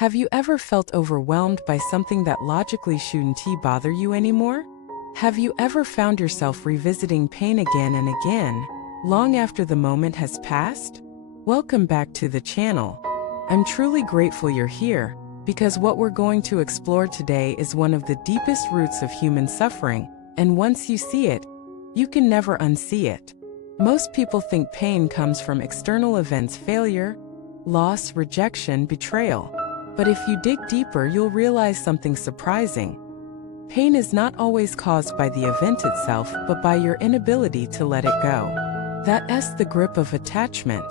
Have you ever felt overwhelmed by something that logically shouldn't bother you anymore? Have you ever found yourself revisiting pain again and again, long after the moment has passed? Welcome back to the channel. I'm truly grateful you're here, because what we're going to explore today is one of the deepest roots of human suffering, and once you see it, you can never unsee it. Most people think pain comes from external events: failure, loss, rejection, betrayal. But if you dig deeper, you'll realize something surprising. Pain is not always caused by the event itself, but by your inability to let it go. That's the grip of attachment.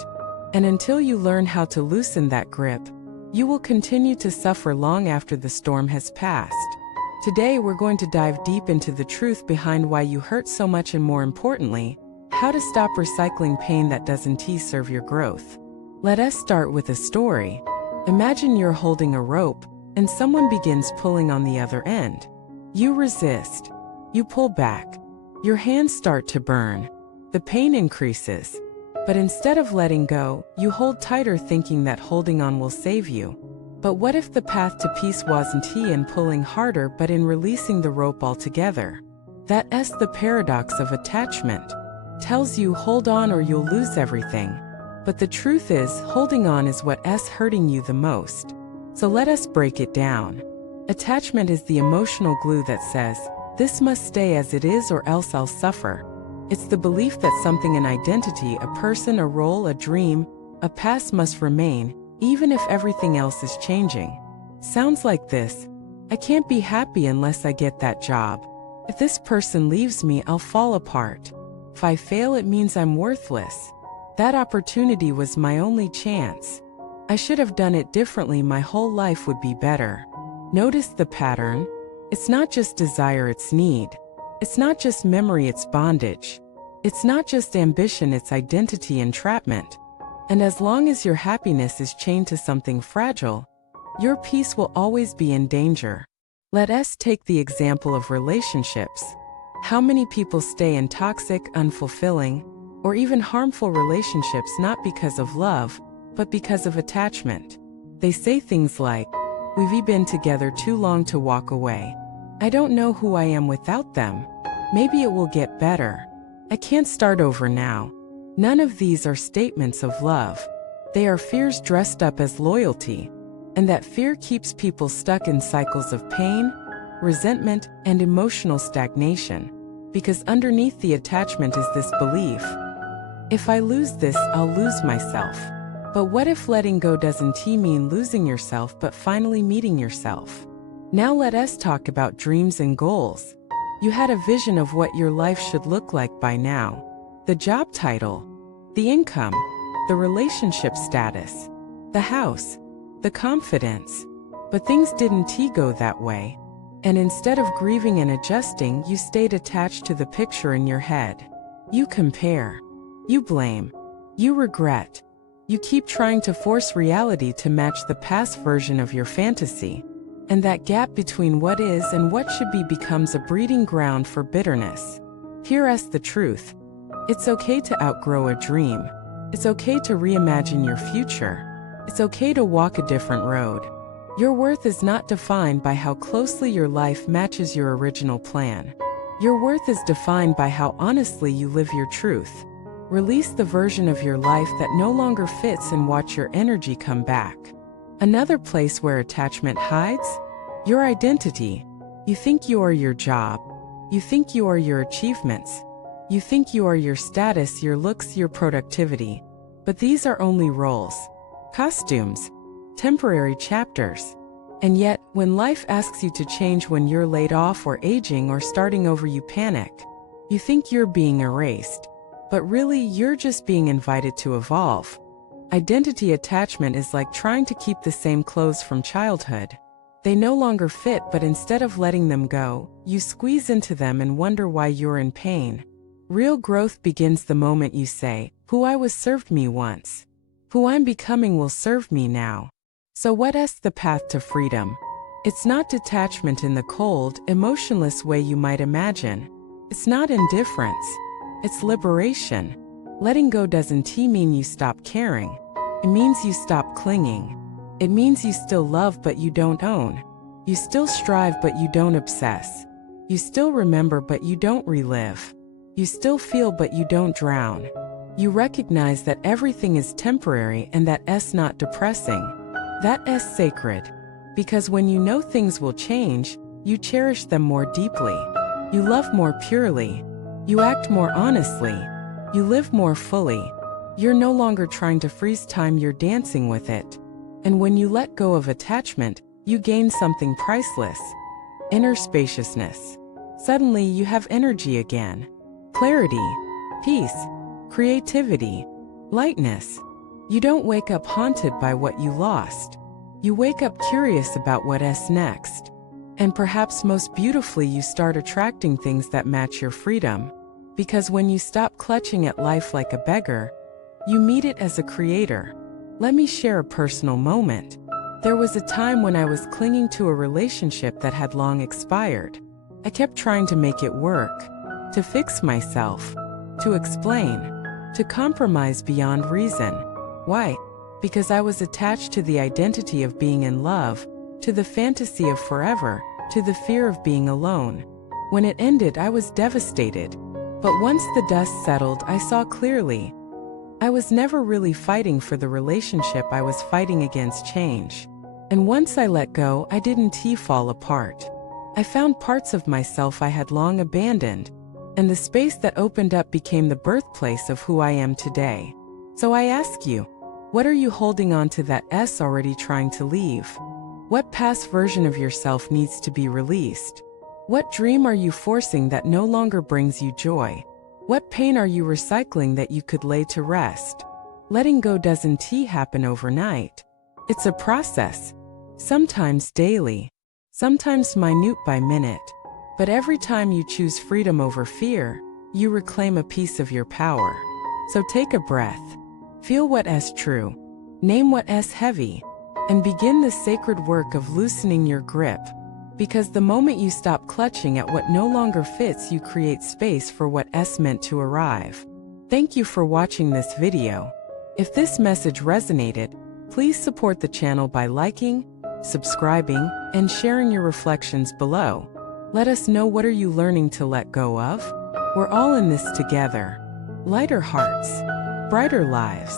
And until you learn how to loosen that grip, you will continue to suffer long after the storm has passed. Today we're going to dive deep into the truth behind why you hurt so much, and more importantly, how to stop recycling pain that doesn't serve your growth. Let us start with a story. Imagine you're holding a rope, and someone begins pulling on the other end. You resist. You pull back. Your hands start to burn. The pain increases. But instead of letting go, you hold tighter, thinking that holding on will save you. But what if the path to peace wasn't in pulling harder, but in releasing the rope altogether? That's the paradox of attachment. Tells you hold on or you'll lose everything. But the truth is, holding on is what's hurting you the most. So let us break it down. Attachment is the emotional glue that says, this must stay as it is or else I'll suffer. It's the belief that something, an identity, a person, a role, a dream, a past must remain, even if everything else is changing. Sounds like this: I can't be happy unless I get that job. If this person leaves me, I'll fall apart. If I fail, it means I'm worthless. That opportunity was my only chance. I should have done it differently. My whole life would be better. Notice the pattern. It's not just desire, it's need. It's not just memory, it's bondage. It's not just ambition, it's identity entrapment. And as long as your happiness is chained to something fragile, your peace will always be in danger. Let us take the example of relationships. How many people stay in toxic, unfulfilling, or even harmful relationships not because of love, but because of attachment? They say things like, we've been together too long to walk away. I don't know who I am without them. Maybe it will get better. I can't start over now. None of these are statements of love. They are fears dressed up as loyalty. And that fear keeps people stuck in cycles of pain, resentment, and emotional stagnation. Because underneath the attachment is this belief: if I lose this, I'll lose myself. But what if letting go doesn't mean losing yourself, but finally meeting yourself? Now let us talk about dreams and goals. You had a vision of what your life should look like by now. The job title, the income, the relationship status, the house, the confidence. But things didn't go that way. And instead of grieving and adjusting, you stayed attached to the picture in your head. You compare. You blame. You regret. You keep trying to force reality to match the past version of your fantasy. And that gap between what is and what should be becomes a breeding ground for bitterness. Here's the truth. It's okay to outgrow a dream. It's okay to reimagine your future. It's okay to walk a different road. Your worth is not defined by how closely your life matches your original plan. Your worth is defined by how honestly you live your truth. Release the version of your life that no longer fits and watch your energy come back. Another place where attachment hides? Your identity. You think you are your job. You think you are your achievements. You think you are your status, your looks, your productivity. But these are only roles, costumes, temporary chapters. And yet, when life asks you to change, when you're laid off or aging or starting over, you panic. You think you're being erased. But really, you're just being invited to evolve. Identity attachment is like trying to keep the same clothes from childhood. They no longer fit, but instead of letting them go, you squeeze into them and wonder why you're in pain. Real growth begins the moment you say, who I was served me once. Who I'm becoming will serve me now. So what's the path to freedom? It's not detachment in the cold, emotionless way you might imagine. It's not indifference. It's liberation. Letting go doesn't mean you stop caring. It means you stop clinging. It means you still love but you don't own. You still strive but you don't obsess. You still remember but you don't relive. You still feel but you don't drown. You recognize that everything is temporary and that S not depressing. That S sacred. Because when you know things will change, you cherish them more deeply. You love more purely. You act more honestly. You live more fully. You're no longer trying to freeze time, you're dancing with it. And when you let go of attachment, you gain something priceless. Inner spaciousness. Suddenly you have energy again. Clarity, peace, creativity, lightness. You don't wake up haunted by what you lost. You wake up curious about what's next. And perhaps most beautifully, you start attracting things that match your freedom. Because when you stop clutching at life like a beggar, you meet it as a creator. Let me share a personal moment. There was a time when I was clinging to a relationship that had long expired. I kept trying to make it work, to fix myself, to explain, to compromise beyond reason. Why? Because I was attached to the identity of being in love, to the fantasy of forever, to the fear of being alone. When it ended, I was devastated. But once the dust settled, I saw clearly. I was never really fighting for the relationship, I was fighting against change. And once I let go, I didn't fall apart. I found parts of myself I had long abandoned, and the space that opened up became the birthplace of who I am today. So I ask you, what are you holding on to that's already trying to leave? What past version of yourself needs to be released? What dream are you forcing that no longer brings you joy? What pain are you recycling that you could lay to rest? Letting go doesn't happen overnight. It's a process, sometimes daily, sometimes minute by minute. But every time you choose freedom over fear, you reclaim a piece of your power. So take a breath. Feel what's true, name what's heavy, and begin the sacred work of loosening your grip. Because the moment you stop clutching at what no longer fits, you create space for what's meant to arrive. Thank you for watching this video. If this message resonated, please support the channel by liking, subscribing, and sharing your reflections below. Let us know, what are you learning to let go of? We're all in this together. Lighter hearts, brighter lives,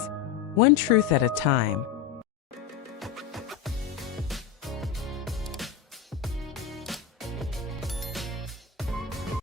one truth at a time.